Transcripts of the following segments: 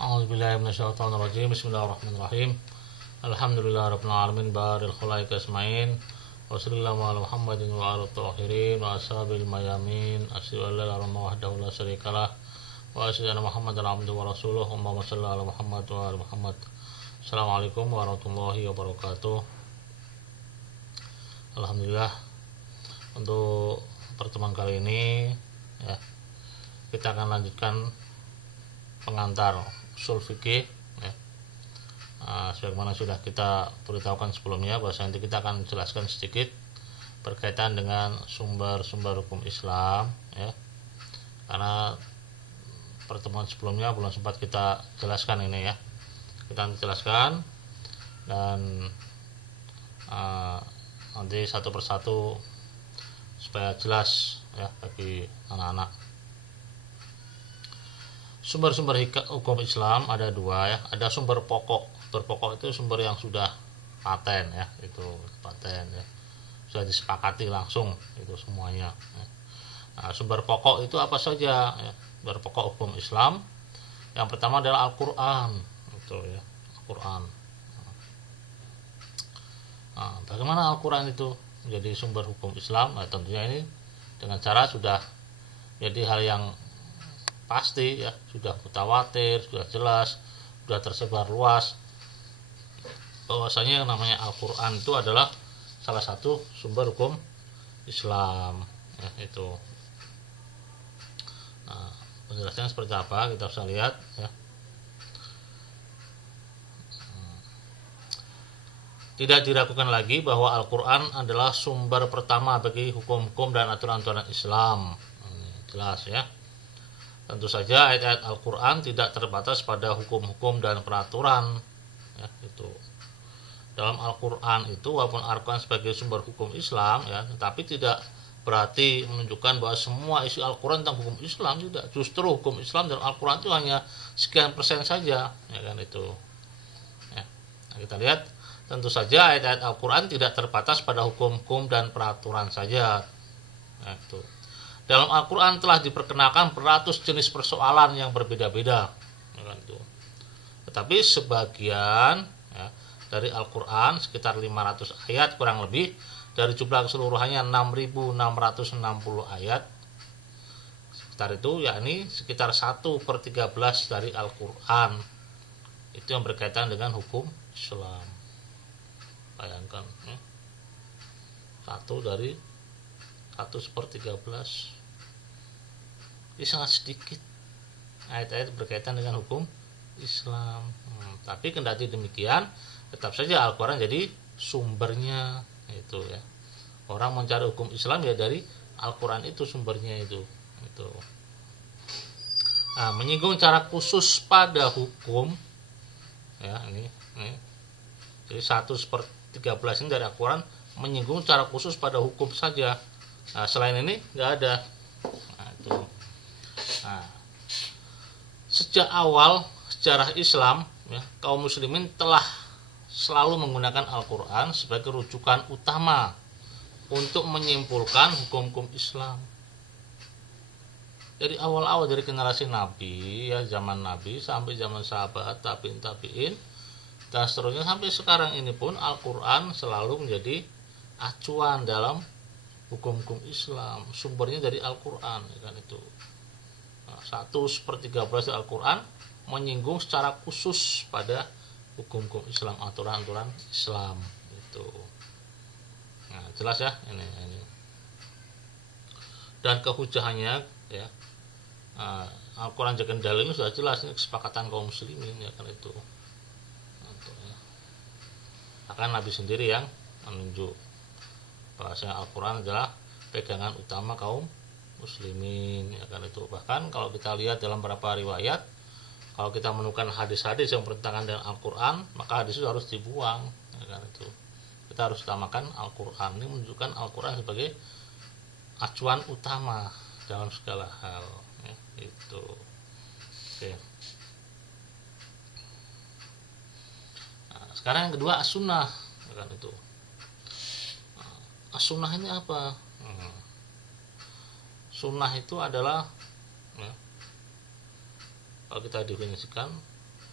A'udzubillahi minasyaitonirrajim. Bismillahirrahmanirrahim. Alhamdulillahirabbil alamin baril khalaik asmain. Wa sallallahu ala Muhammadin wa ala tahirin wa ashabil mayamin. Asyhadu an la ilaha illallah wahdahu la syarikalah wa asyhadu anna Muhammadan abduhu wa rasuluh. Allahumma shalli ala Muhammad wa ala Muhammad. Assalamualaikum warahmatullahi wabarakatuh. Alhamdulillah, untuk pertemuan kali ini ya, kita akan lanjutkan pengantar usul fikih ya. Sebagaimana sudah kita beritahukan sebelumnya, bahwa nanti kita akan jelaskan sedikit berkaitan dengan sumber-sumber hukum Islam ya. Karena pertemuan sebelumnya belum sempat kita jelaskan ini ya. Kita jelaskan dan nanti satu persatu supaya jelas ya bagi anak-anak. Sumber-sumber hukum Islam ada dua ya. Ada sumber pokok. Sumber pokok itu sumber yang sudah paten ya, itu paten ya. Sudah disepakati langsung itu semuanya ya. Nah, sumber pokok itu apa saja ya? Sumber pokok hukum Islam yang pertama adalah Al-Qur'an itu ya, Al-Qur'an. Nah, bagaimana Al-Quran itu menjadi sumber hukum Islam? Nah, tentunya ini dengan cara sudah jadi hal yang pasti ya, sudah mutawatir, sudah jelas, sudah tersebar luas bahwasanya yang namanya Al-Quran itu adalah salah satu sumber hukum Islam ya, itu. Nah, penjelasannya seperti apa kita bisa lihat ya. Tidak diragukan lagi bahwa Al-Quran adalah sumber pertama bagi hukum-hukum dan aturan-aturan Islam. Ini jelas ya. Tentu saja ayat-ayat Al-Quran tidak terbatas pada hukum-hukum dan peraturan ya, itu. Dalam Al-Quran itu walaupun Al-Quran sebagai sumber hukum Islam ya, tetapi tidak berarti menunjukkan bahwa semua isi Al-Quran tentang hukum Islam. Tidak. Justru hukum Islam dalam Al-Quran itu hanya sekian persen saja ya kan itu ya. Nah, kita lihat tentu saja ayat-ayat Al-Quran tidak terbatas pada hukum-hukum dan peraturan saja. Nah, itu. Dalam Al-Quran telah diperkenalkan beratus jenis persoalan yang berbeda-beda. Ya, kan, itu. Tetapi sebagian ya, dari Al-Quran, sekitar 500 ayat kurang lebih, dari jumlah keseluruhannya 6.660 ayat. Sekitar itu, yakni sekitar 1/13 dari Al-Quran. Itu yang berkaitan dengan hukum Islam. Bayangkan ya. 1 dari 1/13. Ini sangat sedikit ayat-ayat berkaitan dengan hukum Islam. Tapi kendati demikian, tetap saja Al-Quran jadi sumbernya itu ya. Orang mencari hukum Islam ya dari Al-Quran itu sumbernya itu. Nah, menyinggung cara khusus pada hukum ya ini. Jadi 1/13 ini dari Al-Quran menyinggung cara khusus pada hukum saja. Nah, selain ini nggak ada. Nah, itu. Nah, sejak awal sejarah Islam, ya, kaum muslimin telah selalu menggunakan Al-Quran sebagai rujukan utama untuk menyimpulkan hukum-hukum Islam. Dari awal-awal dari generasi Nabi, ya zaman Nabi sampai zaman sahabat, tabi'in, dan seterusnya sampai sekarang ini pun Al-Quran selalu menjadi acuan dalam hukum-hukum Islam. Sumbernya dari Al-Quran ya kan itu. Nah, 1/13 Al-Quran menyinggung secara khusus pada hukum-hukum Islam, aturan-aturan Islam itu. Nah, jelas ya ini. Dan kehujahannya ya. Al-Quran jaga dalil ini sudah jelas, ini kesepakatan kaum muslimin ya kan itu. Akan Nabi sendiri yang menunjuk bahwasanya Al-Quran adalah pegangan utama kaum muslimin ya kan itu. Bahkan kalau kita lihat dalam beberapa riwayat, kalau kita menemukan hadis-hadis yang bertentangan dengan Al-Quran, maka hadis itu harus dibuang ya kan itu. Kita harus utamakan Al-Quran. Ini menunjukkan Al-Quran sebagai acuan utama dalam segala hal ya, itu. Oke. Sekarang yang kedua as-sunnah kan itu. As-sunnah ini apa? Sunnah itu adalah ya, kalau kita definisikan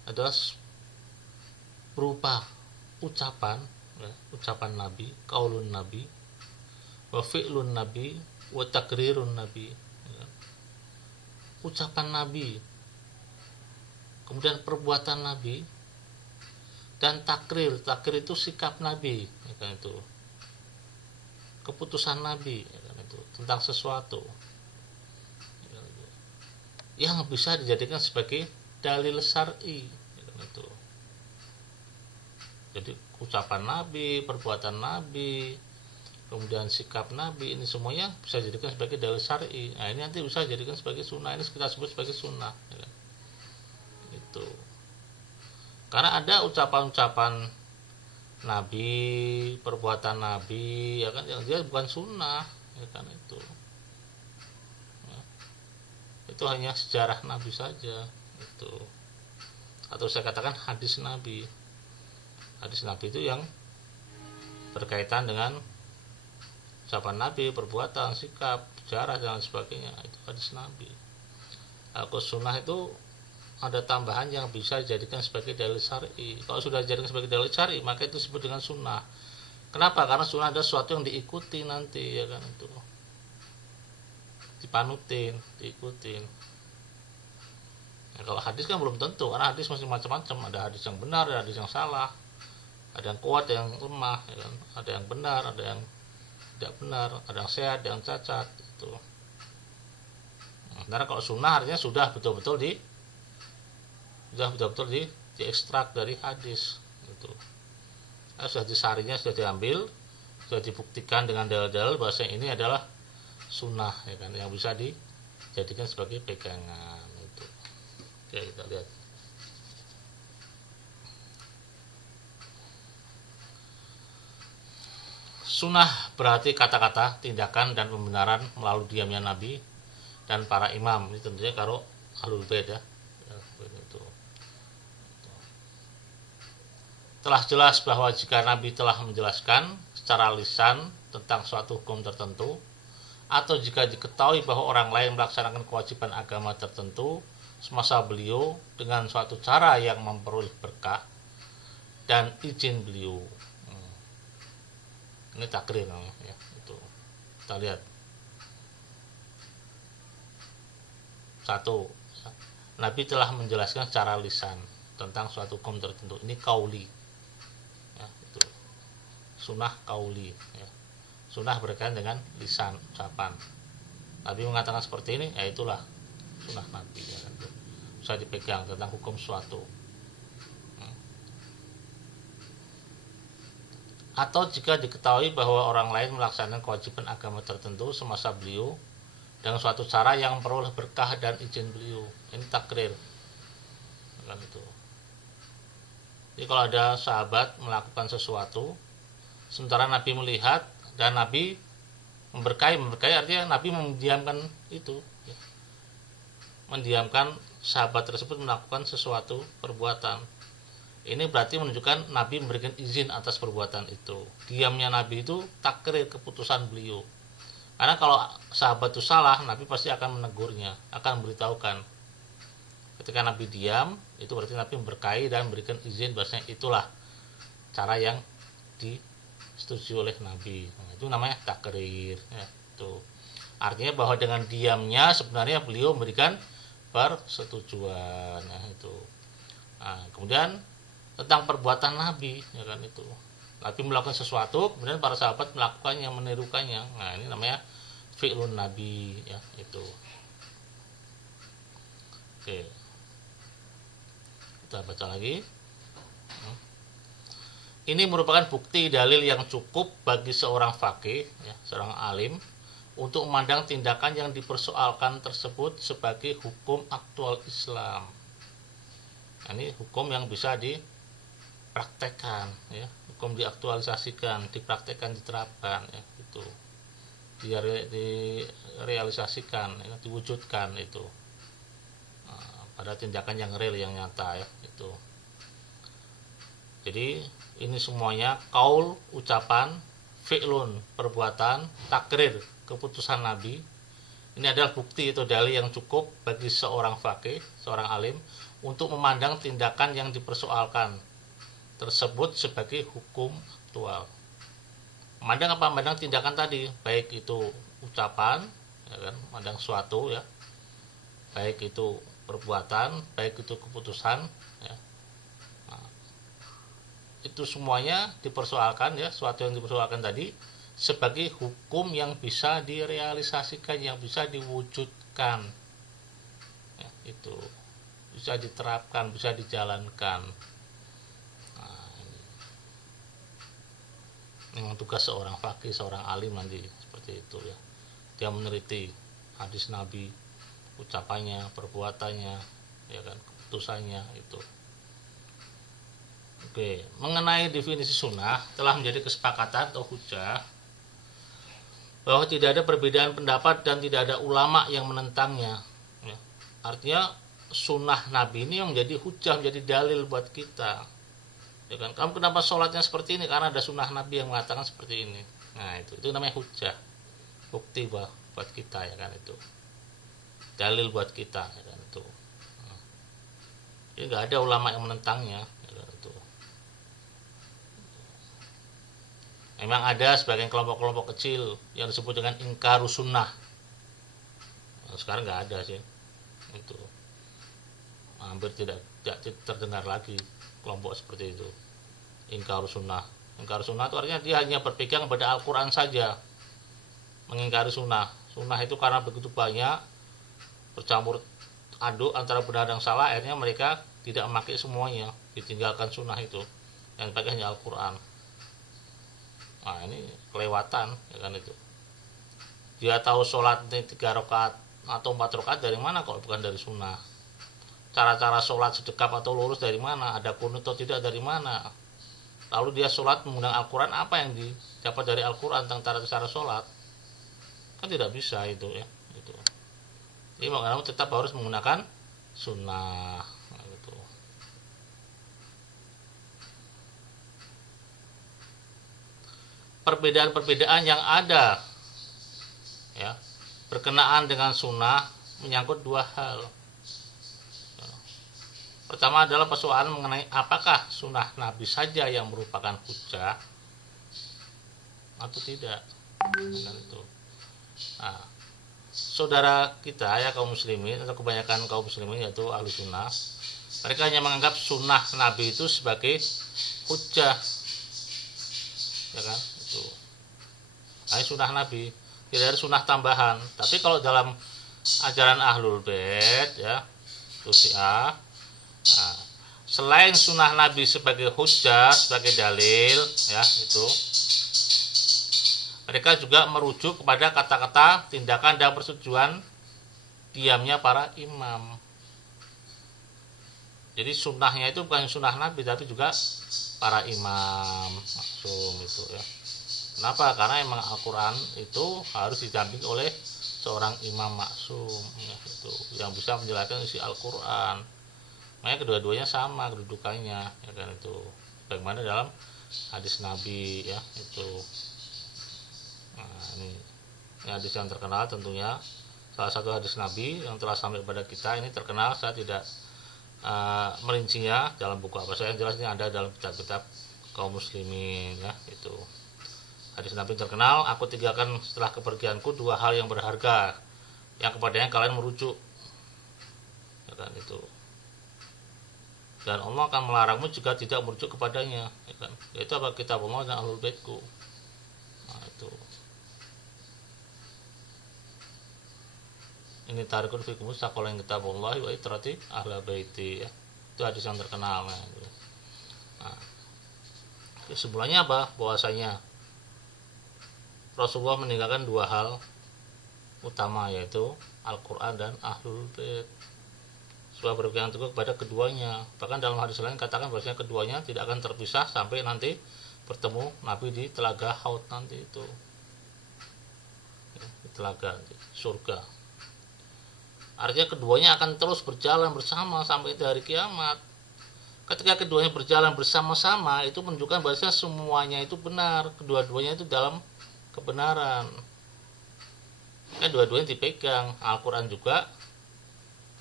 adalah berupa ucapan, ya, ucapan Nabi, qaulun Nabi, wa fi'lun Nabi, wa takrirun Nabi, ya. Ucapan Nabi, kemudian perbuatan Nabi, dan takrir. Takrir itu sikap Nabi, ya kan, itu keputusan Nabi, ya kan, itu tentang sesuatu, ya kan, itu yang bisa dijadikan sebagai dalil syar'i, ya kan, itu. Jadi ucapan Nabi, perbuatan Nabi, kemudian sikap Nabi, ini semuanya bisa dijadikan sebagai dalil syar'i. Nah, ini nanti bisa dijadikan sebagai sunnah. Ini kita sebut sebagai sunnah, ya kan? Itu karena ada ucapan-ucapan Nabi, perbuatan Nabi, ya kan, yang dia bukan sunnah, ya kan, itu. Ya. Itu hanya sejarah Nabi saja, itu. Atau saya katakan hadis Nabi. Hadis Nabi itu yang berkaitan dengan ucapan Nabi, perbuatan, sikap, sejarah dan sebagainya. Itu hadis Nabi. Kalau sunnah itu ada tambahan yang bisa dijadikan sebagai dalil syar'i. Kalau sudah dijadikan sebagai dalil syar'i, maka itu disebut dengan sunnah. Kenapa? Karena sunnah ada sesuatu yang diikuti nanti, ya kan, itu. Dipanutin, diikutin. Ya, kalau hadis kan belum tentu, karena hadis masih macam-macam. Ada hadis yang benar, ada hadis yang salah. Ada yang kuat, ada yang lemah, ya kan? Ada yang benar, ada yang tidak benar, ada yang sehat, ada yang cacat, itu. Nah, kalau sunnah artinya sudah betul-betul diekstrak dari hadis, gitu. Nah, sudah disarinya, sudah diambil, sudah dibuktikan dengan dalil-dalil bahwa ini adalah sunnah, ya kan, yang bisa dijadikan sebagai pegangan, itu. Oke, kita lihat. Sunnah berarti kata-kata, tindakan, dan pembenaran melalui diamnya Nabi dan para imam. Ini tentunya kalau ahlul bait, ya. Telah jelas bahwa jika Nabi telah menjelaskan secara lisan tentang suatu hukum tertentu, atau jika diketahui bahwa orang lain melaksanakan kewajiban agama tertentu semasa beliau dengan suatu cara yang memperoleh berkah dan izin beliau. Ini takrir, ya, itu. Kita lihat. 1. Nabi telah menjelaskan secara lisan tentang suatu hukum tertentu. Ini kauli. Sunnah kauli, ya. Sunnah berkaitan dengan lisan, ucapan. Nabi mengatakan seperti ini, ya itulah sunnah Nabi, ya kan? Bisa dipegang tentang hukum suatu. Atau jika diketahui bahwa orang lain melaksanakan kewajiban agama tertentu semasa beliau dengan suatu cara yang memperoleh berkah dan izin beliau, ini takrir, ya kan, itu. Jadi kalau ada sahabat melakukan sesuatu sementara Nabi melihat dan Nabi memberkahi artinya Nabi mendiamkan itu, ya. Mendiamkan sahabat tersebut melakukan sesuatu perbuatan. Ini berarti menunjukkan Nabi memberikan izin atas perbuatan itu. Diamnya Nabi itu takrir, keputusan beliau. Karena kalau sahabat itu salah, Nabi pasti akan menegurnya, akan memberitahukan. Ketika Nabi diam, itu berarti Nabi memberkahi dan memberikan izin bahwasanya itulah cara yang disetujui oleh Nabi. Nah, itu namanya takrir, ya, itu. Artinya bahwa dengan diamnya sebenarnya beliau memberikan persetujuan, ya, itu. Nah, kemudian tentang perbuatan Nabi, ya kan, itu. Nabi melakukan sesuatu, kemudian para sahabat melakukannya, menirukannya. Nah, ini namanya fi'lun Nabi, ya, itu. Oke. Kita baca lagi. Ini merupakan bukti dalil yang cukup bagi seorang faqih, ya, seorang alim, untuk memandang tindakan yang dipersoalkan tersebut sebagai hukum aktual Islam. Nah, ini hukum yang bisa dipraktekkan, ya, hukum diaktualisasikan, dipraktekkan, diterapkan, ya, itu, direalisasikan, ya, diwujudkan, itu. Nah, pada tindakan yang real, yang nyata, ya, itu. Jadi ini semuanya kaul, ucapan, fi'lun, perbuatan, takrir, keputusan Nabi. Ini adalah bukti atau dalil yang cukup bagi seorang faqih, seorang alim, untuk memandang tindakan yang dipersoalkan tersebut sebagai hukum aktual. Memandang apa? Memandang tindakan tadi, baik itu ucapan, ya kan, memandang suatu, ya, baik itu perbuatan, baik itu keputusan, ya. Nah, itu semuanya dipersoalkan, ya, suatu yang dipersoalkan tadi sebagai hukum yang bisa direalisasikan, yang bisa diwujudkan, ya, itu bisa diterapkan, bisa dijalankan. Memang tugas seorang faqih, seorang alim nanti seperti itu, ya. Dia meneliti hadis Nabi, ucapannya, perbuatannya, ya kan, keputusannya itu. Oke, mengenai definisi sunnah telah menjadi kesepakatan atau hujah bahwa tidak ada perbedaan pendapat dan tidak ada ulama yang menentangnya, ya. Artinya sunnah Nabi ini yang menjadi hujah, menjadi dalil buat kita. Ya kan, kamu kenapa sholatnya seperti ini? Karena ada sunnah Nabi yang mengatakan seperti ini. Nah, itu namanya hujah, bukti buat kita, ya kan, itu dalil buat kita, ya kan, itu. Jadi nggak ada ulama yang menentangnya, ya kan, itu. Memang ada sebagian kelompok-kelompok kecil yang disebut dengan ingkaru sunnah. Nah, sekarang nggak ada sih, itu hampir tidak terdengar lagi kelompok seperti itu. Ingkar sunnah itu artinya dia hanya berpegang pada Al-Quran saja, mengingkari sunnah itu karena begitu banyak bercampur aduk antara benar dan salah, akhirnya mereka tidak memakai semuanya, ditinggalkan sunnah itu, yang dipakai hanya Al-Quran. Nah, ini kelewatan, ya kan, itu. Dia tahu sholat 3 rakaat atau 4 rakaat dari mana kalau bukan dari sunnah? Cara-cara sholat sedekap atau lurus dari mana? Ada kunut atau tidak dari mana? Lalu dia sholat menggunakan Al-Quran, apa yang didapat dari Al-Quran tentang cara sholat? Kan tidak bisa itu, ya. Gitu. Jadi mau tetap harus menggunakan sunnah. Gitu. Perbedaan-perbedaan yang ada, ya, berkenaan dengan sunnah menyangkut 2 hal. Pertama adalah persoalan mengenai apakah sunnah Nabi saja yang merupakan hujah atau tidak. Dan itu. Nah, saudara kita, ya, kaum muslimin atau kebanyakan kaum muslimin yaitu ahli sunnah, mereka hanya menganggap sunnah Nabi itu sebagai hujah, ya kan, itu. Nah, sunnah Nabi, tidak ada sunnah tambahan. Tapi kalau dalam ajaran Ahlul Bait, ya, itu Syiah, nah, selain sunnah Nabi sebagai hujjah, sebagai dalil, ya, itu mereka juga merujuk kepada kata-kata, tindakan dan persetujuan diamnya para imam. Jadi sunnahnya itu bukan sunnah Nabi tapi juga para imam maksum itu, ya. Kenapa? Karena emang Al-Quran itu harus didampingi oleh seorang imam maksum, ya, itu, yang bisa menjelaskan isi Al-Quran. Makanya kedua-duanya sama kedudukannya, ya kan, itu. Bagaimana dalam hadis Nabi, ya, itu. Nah, ini hadis yang terkenal tentunya. Salah satu hadis Nabi yang telah sampai kepada kita ini terkenal. Saya tidak merincinya dalam buku apa saya, jelasnya ada dalam kitab-kitab kaum muslimin, ya, itu. Hadis Nabi terkenal, aku tinggalkan setelah kepergianku 2 hal yang berharga yang kepadanya kalian merujuk, ya kan, itu. Dan Allah akan melarangmu jika tidak merujuk kepadanya, ya kan? Yaitu apa? Kitab Allah dan Ahlul Baitku. Nah, itu. Ini tarikun fikum saqalain kitab Allah wa itrati ahla baiti, ya. Itu hadis yang terkenal. Nah, itu. Nah, kesimpulannya apa? Bahwasanya Rasulullah meninggalkan 2 hal utama, yaitu Al-Quran dan Ahlul Bait. Sebab berpegang teguh kepada keduanya. Bahkan dalam hadis lain katakan bahwasanya keduanya tidak akan terpisah sampai nanti bertemu Nabi di telaga Haud nanti itu, ya, di telaga di surga. Artinya keduanya akan terus berjalan bersama sampai di hari kiamat. Ketika keduanya berjalan bersama-sama, itu menunjukkan bahwasanya semuanya itu benar, kedua-duanya itu dalam kebenaran. Kan dua-duanya dipegang, Al-Quran juga,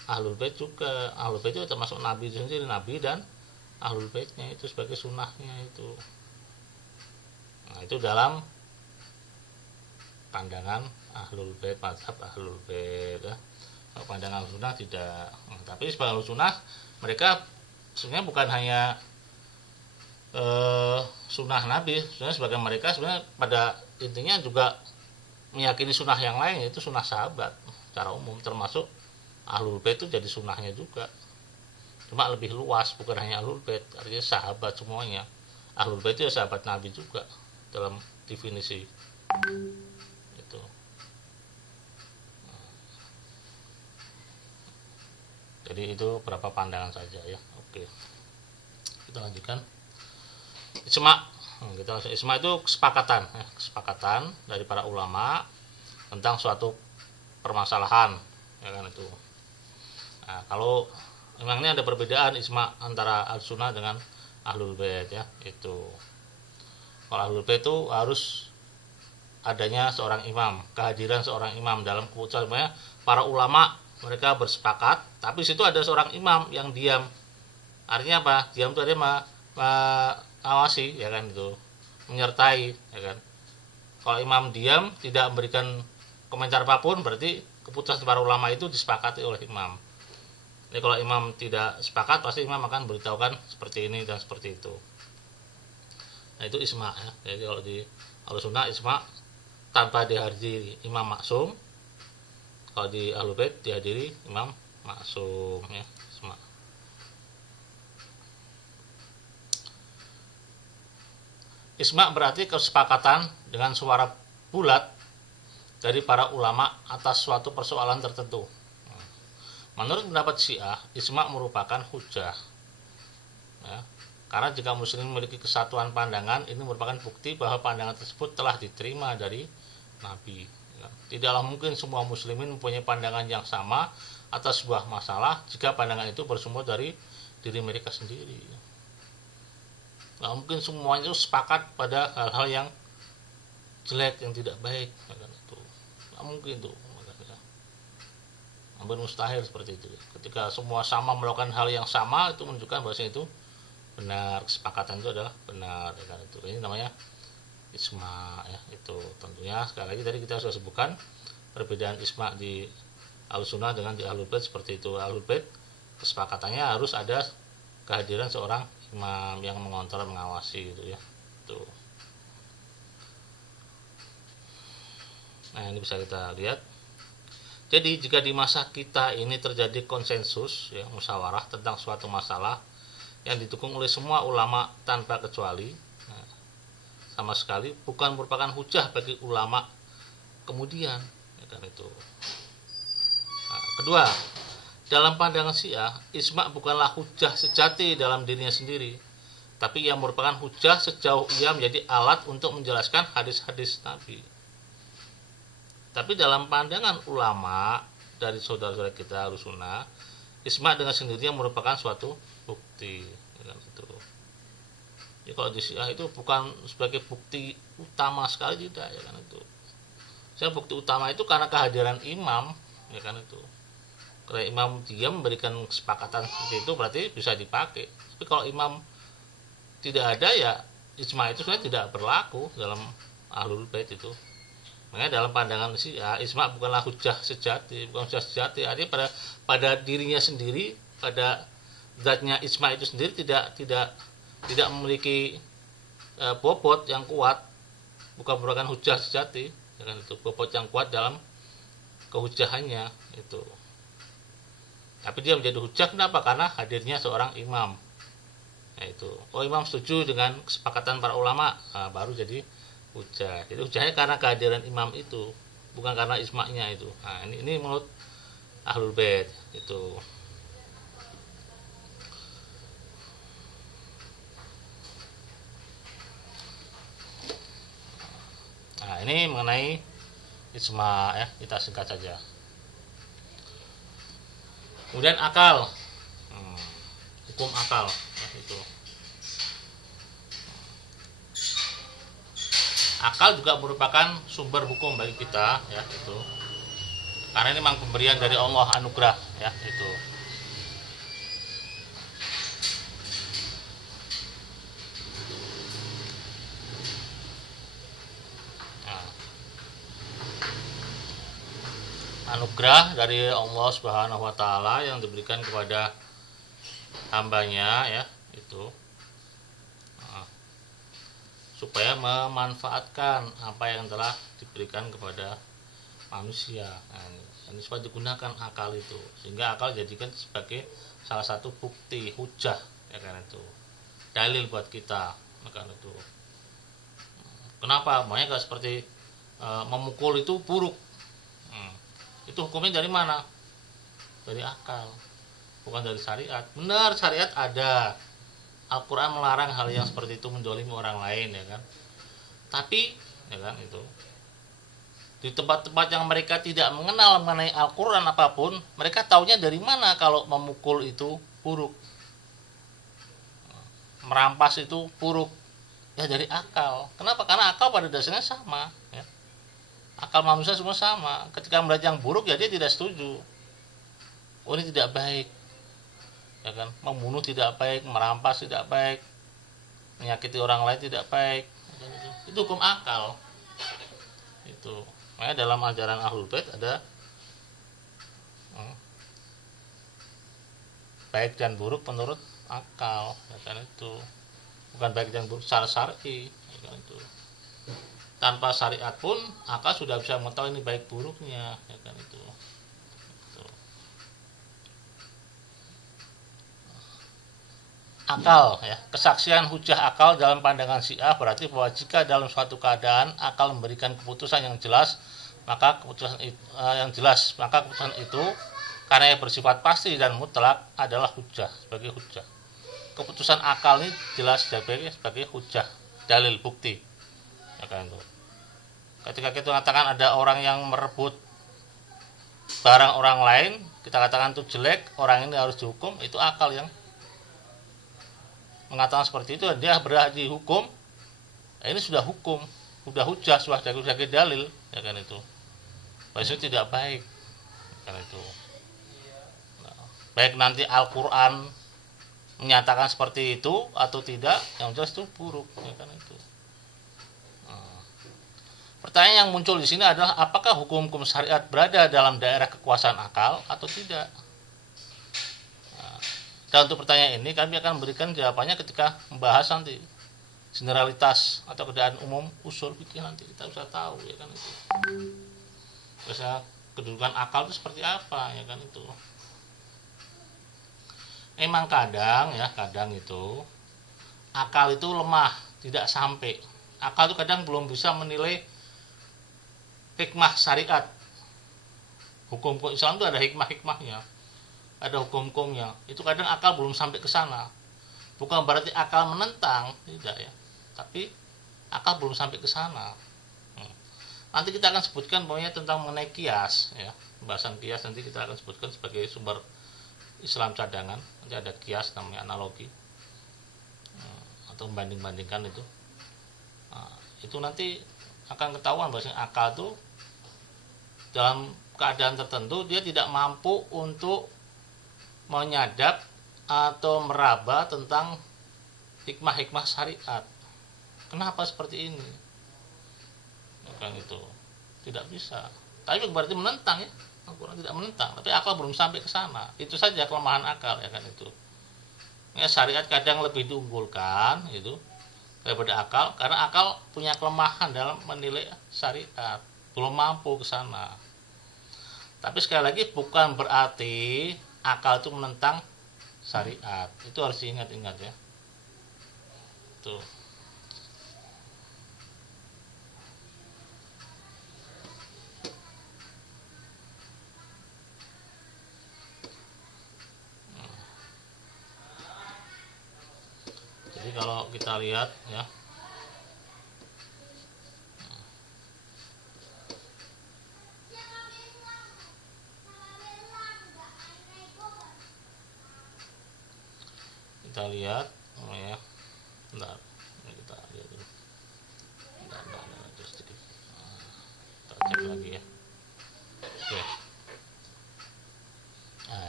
ahlul bait juga. Ahlul bait itu termasuk nabi itu sendiri, nabi dan ahlul baitnya itu sebagai sunnahnya itu. Nah, itu dalam pandangan ahlul bait, mazhab ahlul bait ya. Kalau pandangan sunnah tidak. Nah, tapi sebagai sunnah mereka sebenarnya bukan hanya sunnah nabi, sebenarnya sebagai mereka sebenarnya pada intinya juga meyakini sunnah yang lain, yaitu sunnah sahabat secara umum, termasuk ahlul bait itu jadi sunnahnya juga, cuma lebih luas, bukan hanya ahlul bait, artinya sahabat semuanya. Ahlul bait itu ya sahabat nabi juga dalam definisi itu. Jadi itu berapa pandangan saja ya. Oke, kita lanjutkan ijma. Ijma itu kesepakatan ya, kesepakatan dari para ulama tentang suatu permasalahan ya kan itu. Nah, kalau memangnya ada perbedaan ijma antara al-sunnah dengan ahlul bait ya, itu kalau ahlul bait itu harus adanya seorang imam, kehadiran seorang imam dalam keputusan. Sebenarnya para ulama mereka bersepakat, tapi situ ada seorang imam yang diam. Artinya apa? Diam itu artinya awasi ya kan itu, menyertai ya kan. Kalau imam diam tidak memberikan komentar apapun, berarti keputusan para ulama itu disepakati oleh imam. Jadi kalau imam tidak sepakat, pasti imam akan beritahukan seperti ini dan seperti itu. Nah itu ijma ya. Jadi kalau di Ahlussunnah ijma tanpa dihadiri imam maksum. Kalau di Ahlul Bait dihadiri imam maksum ya. Ijma. Ijma berarti kesepakatan dengan suara bulat dari para ulama atas suatu persoalan tertentu. Menurut pendapat Syiah, ijma merupakan hujjah. Ya, karena jika muslim memiliki kesatuan pandangan, ini merupakan bukti bahwa pandangan tersebut telah diterima dari Nabi. Ya, tidaklah mungkin semua muslimin mempunyai pandangan yang sama atas sebuah masalah jika pandangan itu bersumber dari diri mereka sendiri. Nggak mungkin semuanya itu sepakat pada hal-hal yang jelek, yang tidak baik. Nggak mungkin tuh. Hampir mustahil seperti itu. Ketika semua sama melakukan hal yang sama, itu menunjukkan bahwa itu benar, kesepakatan itu adalah benar ya kan itu. Ini namanya ijma ya. Itu tentunya sekali lagi tadi kita sudah sebutkan perbedaan ijma di Ahlussunnah dengan di Ahlul Bait seperti itu. Ahlul Bait kesepakatannya harus ada kehadiran seorang imam yang mengontrol, mengawasi gitu ya. Tuh. Nah, ini bisa kita lihat. Jadi jika di masa kita ini terjadi konsensus ya, musyawarah tentang suatu masalah yang didukung oleh semua ulama tanpa kecuali, nah, sama sekali bukan merupakan hujah bagi ulama kemudian ya kan itu. Nah, kedua, dalam pandangan Syiah, ijma bukanlah hujah sejati dalam dirinya sendiri, tapi ia merupakan hujah sejauh ia menjadi alat untuk menjelaskan hadis-hadis Nabi. Tapi dalam pandangan ulama dari saudara-saudara kita Ahlussunnah, ijma dengan sendirinya merupakan suatu bukti ya kan itu. Jadi kalau di Syiah itu bukan sebagai bukti utama sekali, tidak ya kan itu. Saya bukti utama itu karena kehadiran imam ya kan itu. Kalau imam dia memberikan kesepakatan seperti itu berarti bisa dipakai. Tapi kalau imam tidak ada ya ijma itu sebenarnya tidak berlaku dalam Ahlul Bait itu. Makanya dalam pandangan Syiah, ijma bukanlah hujah sejati, bukan hujah sejati. Artinya pada dirinya sendiri, pada zatnya ijma itu sendiri tidak memiliki bobot yang kuat, bukan merupakan hujah sejati, ya kan itu bobot yang kuat dalam kehujahannya itu. Tapi dia menjadi hujah kenapa? Karena hadirnya seorang imam. Nah, itu. Oh, imam setuju dengan kesepakatan para ulama, nah, baru jadi hujah. Jadi hujahnya karena kehadiran imam itu, bukan karena ijma'nya itu. Nah, ini menurut Ahlul Bait itu. Nah, ini mengenai ijma ya, kita singkat saja. Kemudian akal. Hukum akal ya, itu. Akal juga merupakan sumber hukum bagi kita ya itu. Karena ini memang pemberian dari Allah, anugerah ya itu. Nah, anugerah dari Allah Subhanahu wa taala yang diberikan kepada hambanya ya itu, supaya memanfaatkan apa yang telah diberikan kepada manusia. Nah, ini supaya digunakan akal itu, sehingga akal jadikan sebagai salah satu bukti hujah ya kan itu, dalil buat kita ya kan itu. Kenapa? Makanya kalau seperti memukul itu buruk, itu hukumnya dari mana? Dari akal, bukan dari syariat. Benar, syariat ada, Al-Quran melarang hal yang seperti itu, mendolimi orang lain ya kan. Tapi ya kan itu, di tempat-tempat yang mereka tidak mengenal mengenai Al-Quran apapun, mereka taunya dari mana kalau memukul itu buruk, merampas itu buruk? Ya dari akal. Kenapa? Karena akal pada dasarnya sama ya. Akal manusia semua sama. Ketika melihat yang buruk ya dia tidak setuju. Oh ini tidak baik ya kan, membunuh tidak baik, merampas tidak baik, menyakiti orang lain tidak baik. Itu hukum akal itu. Makanya dalam ajaran Ahlul Bait ada baik dan buruk menurut akal ya kan itu, bukan baik dan buruk secara syar'i ya kan itu. Tanpa syariat pun akal sudah bisa mengetahui ini baik buruknya ya kan itu. Akal ya, kesaksian hujah akal dalam pandangan Syiah berarti bahwa jika dalam suatu keadaan akal memberikan keputusan yang jelas, maka keputusan itu karena yang bersifat pasti dan mutlak adalah hujah, sebagai hujah. Keputusan akal ini jelas sebagai hujah, dalil, bukti ya kan itu. Ketika kita katakan ada orang yang merebut barang orang lain, kita katakan itu jelek, orang ini harus dihukum, itu akal yang mengatakan seperti itu, dia berhak dihukum. Ini sudah hukum, sudah hujah, sudah sebagai dalil ya kan itu. Itu tidak baik kan itu. Nah, baik nanti Al-Quran menyatakan seperti itu atau tidak, yang jelas itu buruk ya kan itu. Nah, pertanyaan yang muncul di sini adalah apakah hukum-hukum syariat berada dalam daerah kekuasaan akal atau tidak? Dan untuk pertanyaan ini kami akan memberikan jawabannya ketika membahas nanti generalitas atau keadaan umum usul fikih, nanti kita bisa tahu ya kan itu. Biasanya kedudukan akal itu seperti apa ya kan itu. Emang kadang itu akal itu lemah, tidak sampai. Akal itu kadang belum bisa menilai hikmah syariat. Hukum Islam itu ada hikmah-hikmahnya, ada hukum-hukumnya. Itu kadang akal belum sampai ke sana. Bukan berarti akal menentang, tidak ya. Tapi akal belum sampai ke sana. Nanti kita akan sebutkan pokoknya tentang mengenai kias ya. Pembahasan kias nanti kita akan sebutkan sebagai sumber Islam cadangan. Nanti ada kias namanya analogi. Atau membanding-bandingkan itu. Nah, itu nanti akan ketahuan bahwasanya akal itu dalam keadaan tertentu dia tidak mampu untuk menyadap atau meraba tentang hikmah-hikmah syariat. Kenapa seperti ini? Kan itu tidak bisa. Tapi berarti menentang ya. Al-Quran tidak menentang, tapi akal belum sampai ke sana. Itu saja kelemahan akal ya kan itu. Ya, syariat kadang lebih diunggulkan itu daripada akal, karena akal punya kelemahan dalam menilai syariat, belum mampu ke sana. Tapi sekali lagi bukan berarti akal itu menentang syariat. Itu harus diingat-ingat ya. Tuh. Jadi kalau kita lihat ya, kita lihat ya, bentar, ini kita lihat dulu, bentar, sedikit, kita cek lagi ya. Oke. Nah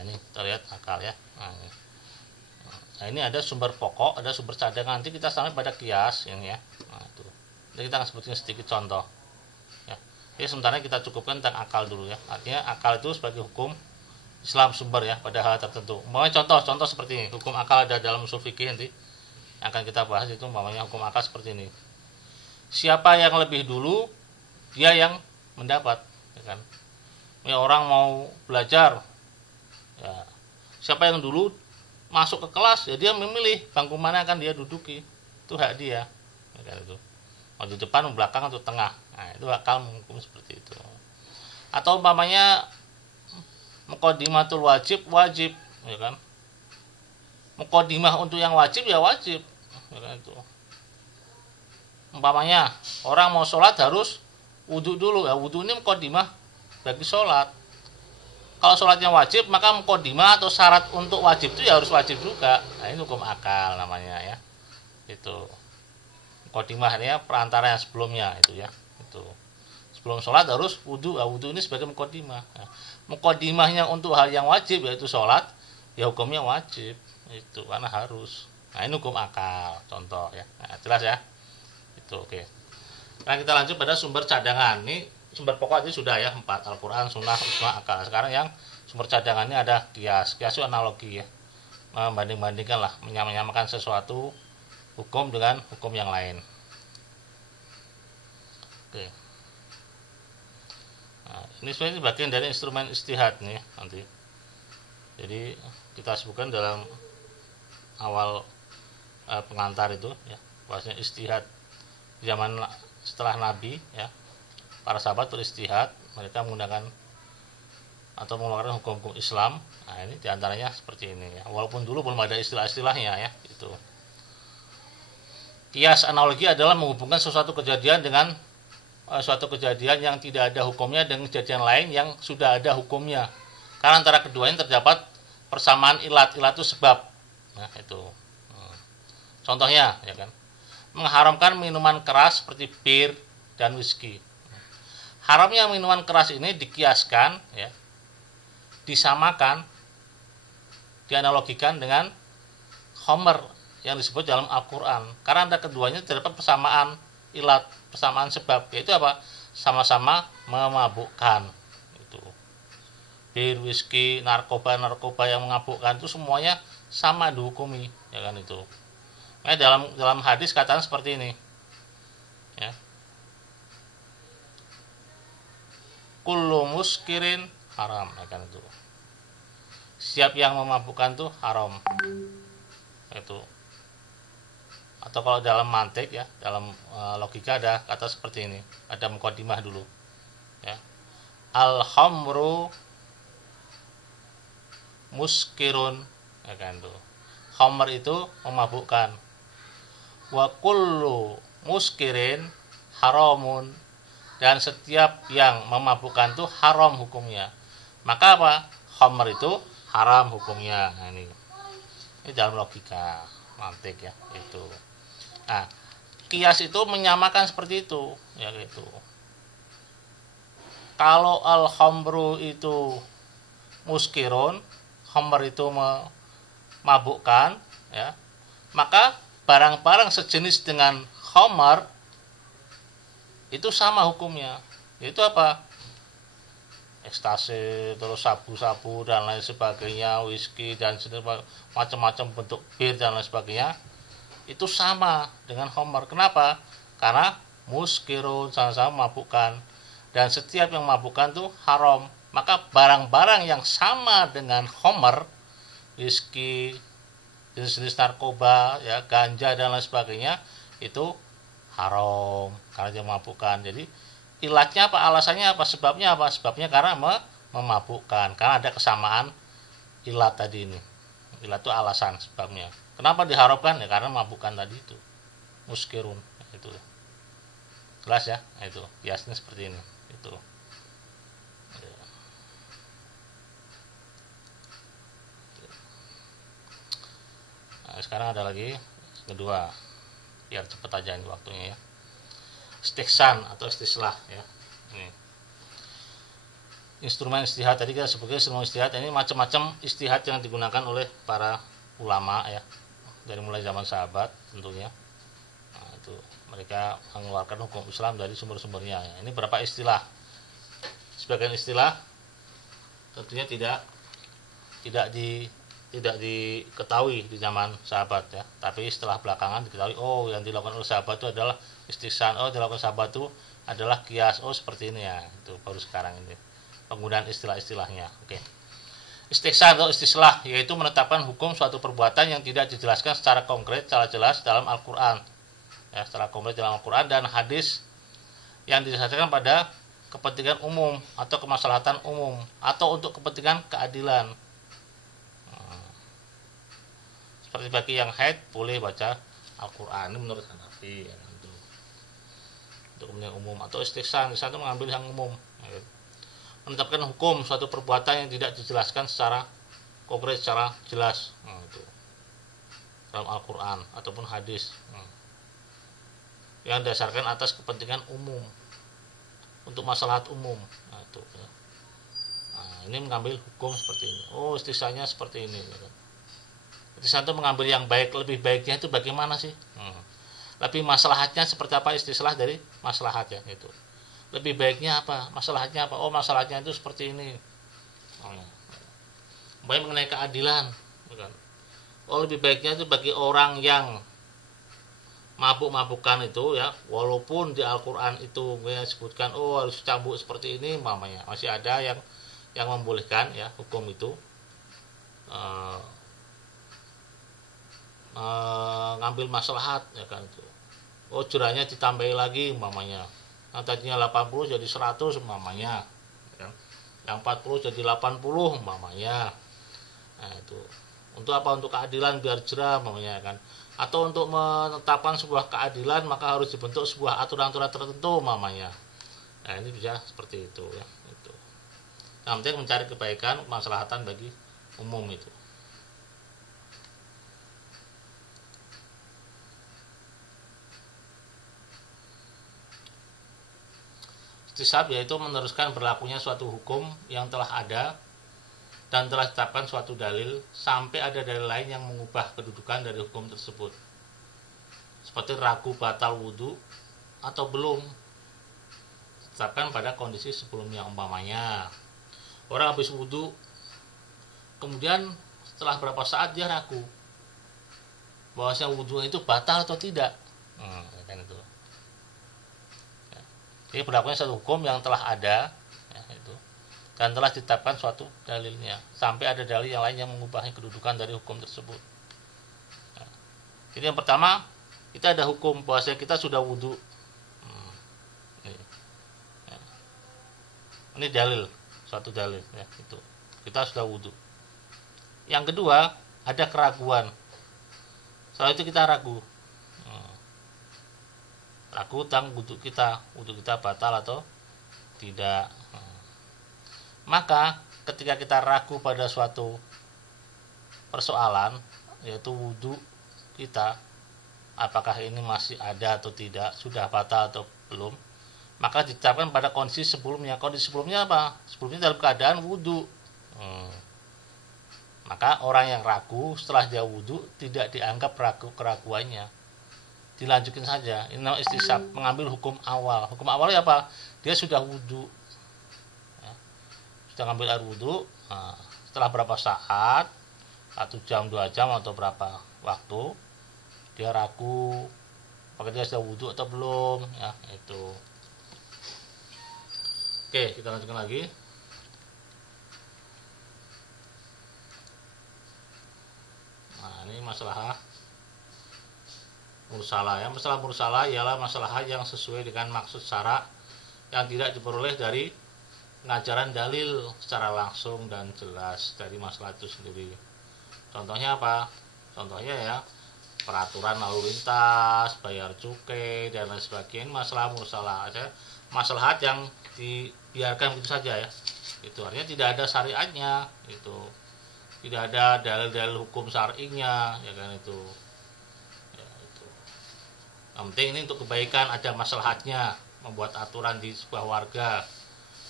ini terlihat akal ya. Nah, ini ada sumber pokok, ada sumber cadangan. Nanti kita sampai pada kias ini ya. Nah, itu. Jadi kita akan sebutkan sedikit contoh. Ya. Jadi sementara kita cukupkan tentang akal dulu ya. Artinya akal itu sebagai hukum Islam sumber ya pada hal tertentu. Umpamanya contoh seperti ini. Hukum akal ada dalam usul fikih nanti yang akan kita bahas itu umpamanya hukum akal seperti ini. Siapa yang lebih dulu dia yang mendapat, ya kan? Ya, orang mau belajar, ya, siapa yang dulu masuk ke kelas ya dia memilih bangku mana akan dia duduki, itu hak dia, ya kan itu. Mau di depan, mau belakang atau tengah, nah itu akal menghukum seperti itu. Atau umpamanya muqaddimatul wajib, ya kan? Muqaddimah untuk yang wajib ya wajib, ya kan itu. Umpamanya orang mau sholat harus wudu dulu, ya wudu ini muqaddimah bagi sholat. Kalau sholatnya wajib maka muqaddimah atau syarat untuk wajib itu ya harus wajib juga. Nah ini hukum akal namanya ya. Itu muqaddimah ya perantara yang sebelumnya itu ya. Itu sebelum sholat harus wudu, ya wudu ini sebagai muqaddimah. Nah, muqaddimahnya untuk hal yang wajib yaitu sholat, ya hukumnya wajib itu karena harus. Nah ini hukum akal contoh ya. Nah, jelas ya. Itu oke. Nah kita lanjut pada sumber cadangan. Ini sumber pokok itu sudah ya 4, Al-Quran, Sunnah, Ijma, akal. Sekarang yang sumber cadangannya ada kias. Kias itu analogi ya, membanding-bandingkan lah, menyamakan sesuatu hukum dengan hukum yang lain. Oke. Nah, ini sebenarnya bagian dari instrumen istihad nih nanti. Jadi kita sebutkan dalam awal pengantar itu ya, bahasanya istihad zaman setelah Nabi ya, para sahabat beristihad, mereka menggunakan atau mengeluarkan hukum-hukum Islam. Nah ini diantaranya seperti ini ya, walaupun dulu belum ada istilah-istilahnya ya itu. Kias analogi adalah menghubungkan sesuatu kejadian dengan suatu kejadian yang tidak ada hukumnya dengan kejadian lain yang sudah ada hukumnya, karena antara keduanya terdapat persamaan ilat itu sebab. Nah itu contohnya ya kan, mengharamkan minuman keras seperti bir dan whisky. Haramnya minuman keras ini dikiaskan ya, disamakan, dianalogikan dengan khamr yang disebut dalam Al-Quran, karena ada keduanya terdapat persamaan ilat, persamaan sebab, yaitu apa? Sama-sama memabukkan. Itu bir, whisky, narkoba yang memabukkan itu semuanya sama dihukumi, ya kan itu. Nah, dalam hadis katakan seperti ini ya, kullu muskirin haram, ya kan itu. Setiap yang memabukkan itu haram. Itu. Atau kalau dalam mantik ya, dalam logika ada kata seperti ini. Ada muqaddimah dulu. Ya. Al-khamru muskirun, ya kan itu. Khamr itu memabukkan. Wa kullu muskirin haramun, dan setiap yang memabukkan itu haram hukumnya. Maka apa? Khamr itu haram hukumnya. Nah, ini dalam logika mantik ya itu. Nah, kias itu menyamakan seperti itu ya gitu. Kalau al-khamru itu muskirun, khamr itu memabukkan ya, maka barang-barang sejenis dengan khamr itu sama hukumnya. Yaitu apa? Ekstasi, terus sabu-sabu dan lain sebagainya, whisky dan macam-macam bentuk bir dan lain sebagainya, itu sama dengan khamr. Kenapa? Karena muskirun, sama-sama memabukkan, dan setiap yang memabukkan itu haram. Maka barang-barang yang sama dengan khamr, whisky, jenis-jenis narkoba, ya, ganja dan lain sebagainya, itu haram karena dia memabukkan. Jadi ilatnya apa, alasannya apa, sebabnya apa? Sebabnya karena memabukkan, karena ada kesamaan ilat tadi ini. Ilat itu alasan, sebabnya. Kenapa diharapkan? Ya karena memabukkan tadi itu. Muskirun, itu. Jelas ya? Itu. Kiasnya seperti ini. Itu. Nah, sekarang ada lagi kedua. Biar cepat aja ini waktunya ya. Istihsan atau istislah ya. Ini. instrumen istihad. Tadi kita sebutkan instrumen istihad, ini macam-macam istihad yang digunakan oleh para ulama ya, dari mulai zaman sahabat tentunya. Nah, itu mereka mengeluarkan hukum Islam dari sumber-sumbernya ya. Ini berapa istilah, sebagian istilah tentunya tidak diketahui di zaman sahabat ya, tapi setelah belakangan diketahui, oh yang dilakukan oleh sahabat itu adalah istihsan, oh dilakukan sahabat itu adalah kias, oh seperti ini ya. Itu baru sekarang ini penggunaan istilah-istilahnya. Oke. Istihsan atau istislah yaitu menetapkan hukum suatu perbuatan yang tidak dijelaskan secara konkret, secara jelas dalam Al-Qur'an. Ya, secara konkret dalam Al-Qur'an dan hadis yang didasarkan pada kepentingan umum atau kemaslahatan umum atau untuk kepentingan keadilan. Seperti bagi yang haid boleh baca Al-Qur'an, ini menurut Hanafi ya, untuk kepentingan umum. Atau istihsan, itu mengambil yang umum. Menetapkan hukum suatu perbuatan yang tidak dijelaskan secara konkret, secara jelas itu dalam Al-Quran ataupun hadis yang didasarkan atas kepentingan umum untuk maslahat umum. Itu ya. Ini mengambil hukum seperti ini. Oh istihsannya seperti ini gitu. Istihsan itu mengambil yang baik, lebih baiknya itu bagaimana sih, lebih maslahatnya seperti apa istislah dari maslahatnya itu. Lebih baiknya apa? Masalahnya apa? Oh, masalahnya itu seperti ini. Baik mengenai keadilan, bukan? Oh, lebih baiknya itu bagi orang yang mabuk-mabukan itu ya, walaupun di Al-Qur'an itu disebutkan oh harus cambuk seperti ini mamanya, masih ada yang membolehkan ya hukum itu ngambil maslahat ya kan itu. Oh, jurahnya ditambahi lagi mamanya. Yang tadinya 80 jadi 100 umpamanya ya. Yang 40 jadi 80 umpamanya. Nah itu untuk apa? Untuk keadilan biar jerah umpamanya kan, atau untuk menetapkan sebuah keadilan maka harus dibentuk sebuah aturan-aturan tertentu umpamanya. Nah ini bisa seperti itu ya. Itu yang penting mencari kebaikan, kemaslahatan bagi umum itu. Istisab yaitu meneruskan berlakunya suatu hukum yang telah ada dan telah ditetapkan suatu dalil sampai ada dalil lain yang mengubah kedudukan dari hukum tersebut. Seperti ragu batal wudhu atau belum, ditetapkan pada kondisi sebelumnya. Umpamanya orang habis wudhu, kemudian setelah berapa saat dia ragu bahwasanya wudhu itu batal atau tidak. Kan itu. Jadi berlakunya satu hukum yang telah ada ya, itu, dan telah ditetapkan suatu dalilnya sampai ada dalil yang lain yang mengubahnya kedudukan dari hukum tersebut. Ya. Jadi yang pertama kita ada hukum bahwasanya kita sudah wudhu. Ini dalil, suatu dalil ya, itu kita sudah wudhu. Yang kedua ada keraguan. Setelah itu kita ragu tentang wudhu kita batal atau tidak. Maka ketika kita ragu pada suatu persoalan yaitu wudhu kita, apakah ini masih ada atau tidak, sudah batal atau belum, maka ditetapkan pada kondisi sebelumnya. Kondisi sebelumnya apa? Sebelumnya dalam keadaan wudhu. Maka orang yang ragu setelah dia wudhu tidak dianggap keraguannya, dilanjutin saja. Ini namanya istisab, mengambil hukum awal. Hukum awalnya apa? Dia sudah wudhu ya. Sudah ngambil air wudhu. Nah, setelah berapa saat, 1 jam, 2 jam atau berapa waktu, dia ragu apakah dia sudah wudhu atau belum ya, itu. Oke, kita lanjutkan lagi. Nah, ini masalah mursalah ya. Masalah mursalah ialah masalah yang sesuai dengan maksud syara yang tidak diperoleh dari pengajaran dalil secara langsung dan jelas dari masalah itu sendiri. Contohnya apa? Contohnya ya peraturan lalu lintas, bayar cukai dan lain sebagainya. Masalah mursalah ada masalah yang dibiarkan begitu saja ya. Itu artinya tidak ada syariatnya, itu tidak ada dalil-dalil hukum syar'inya ya kan itu. Yang penting ini untuk kebaikan, ada maslahatnya, membuat aturan di sebuah warga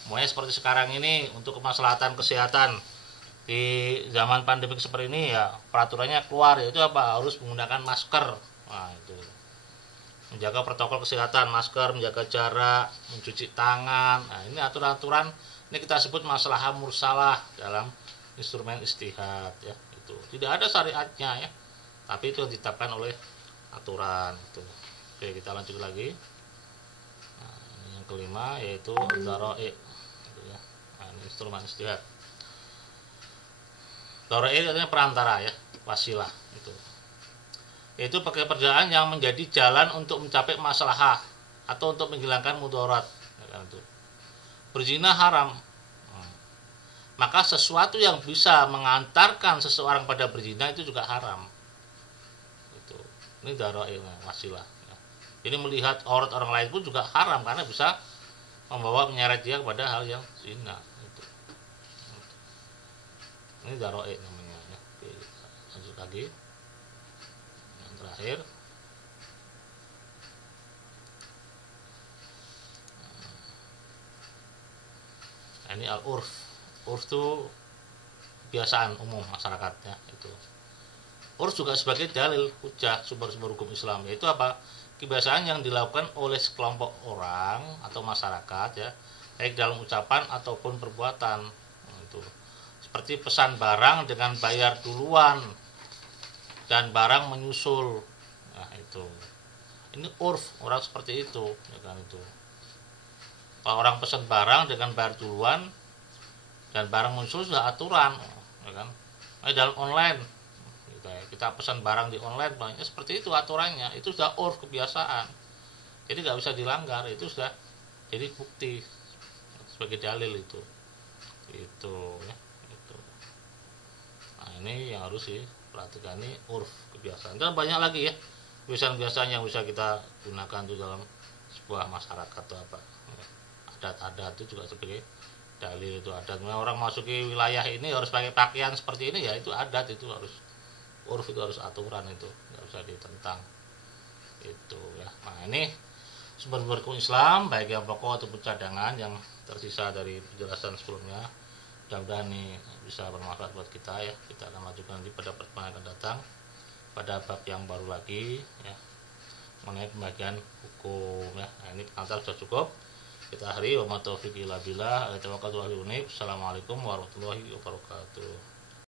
Semuanya seperti sekarang ini untuk kemaslahatan kesehatan di zaman pandemi seperti ini ya peraturannya keluar, yaitu apa, harus menggunakan masker. Nah itu menjaga protokol kesehatan, masker, menjaga jarak, mencuci tangan. Nah ini aturan-aturan, ini kita sebut maslahah mursalah dalam instrumen istihad ya. Itu tidak ada syariatnya ya, tapi itu ditetapkan oleh aturan itu. Oke, kita lanjut lagi. Nah, ini yang kelima yaitu dhara'i gitu ya. Nah, ini instrumen istihad. Dhara'i artinya perantara ya, wasilah itu. Yaitu pekerjaan yang menjadi jalan untuk mencapai maslahah atau untuk menghilangkan mudarat ya kan itu. Berzina haram. Maka sesuatu yang bisa mengantarkan seseorang pada berzina itu juga haram. Itu. Ini dhara'i wasilah. Ya. Jadi melihat aurat orang lain pun juga haram karena bisa membawa menyeret dia kepada hal yang zina. Itu. Ini dhara'i namanya ya. Oke, lanjut lagi. Yang terakhir. Ini al-urf. Urf itu kebiasaan umum masyarakatnya itu. Urf juga sebagai dalil hujah sumber-sumber hukum Islam, yaitu apa? Kebiasaan yang dilakukan oleh sekelompok orang atau masyarakat ya, baik dalam ucapan ataupun perbuatan. Itu. Seperti pesan barang dengan bayar duluan dan barang menyusul. Nah, itu. Ini urf, orang seperti itu, ya kan itu. Kalau orang pesan barang dengan bayar duluan dan barang muncul sudah aturan ya kan. Dalam online kita pesan barang di online banyak seperti itu aturannya, itu sudah urf, kebiasaan, jadi nggak bisa dilanggar, itu sudah jadi bukti sebagai dalil itu ya itu. Nah ini yang harus diperhatikan, ini urf, kebiasaan, dan banyak lagi ya kebiasaan-kebiasaan yang bisa kita gunakan itu dalam sebuah masyarakat atau apa, adat-adat itu juga sebagai dalil itu. Adat orang masuki wilayah ini harus pakai pakaian seperti ini ya, itu adat, itu harus urf, itu harus aturan, itu nggak bisa ditentang itu ya. Nah ini sumber-sumber hukum Islam baik yang pokok ataupun cadangan yang tersisa dari penjelasan sebelumnya. Mudah-mudahan ini bisa bermanfaat buat kita ya. Kita akan lanjutkan nanti pada pertemuan akan datang pada bab yang baru lagi ya, mengenai pembagian hukum ya. Nah ini pengantar sudah cukup. Kita akhiri, wa ma taufiq illa billah. Assalamualaikum warahmatullahi wabarakatuh.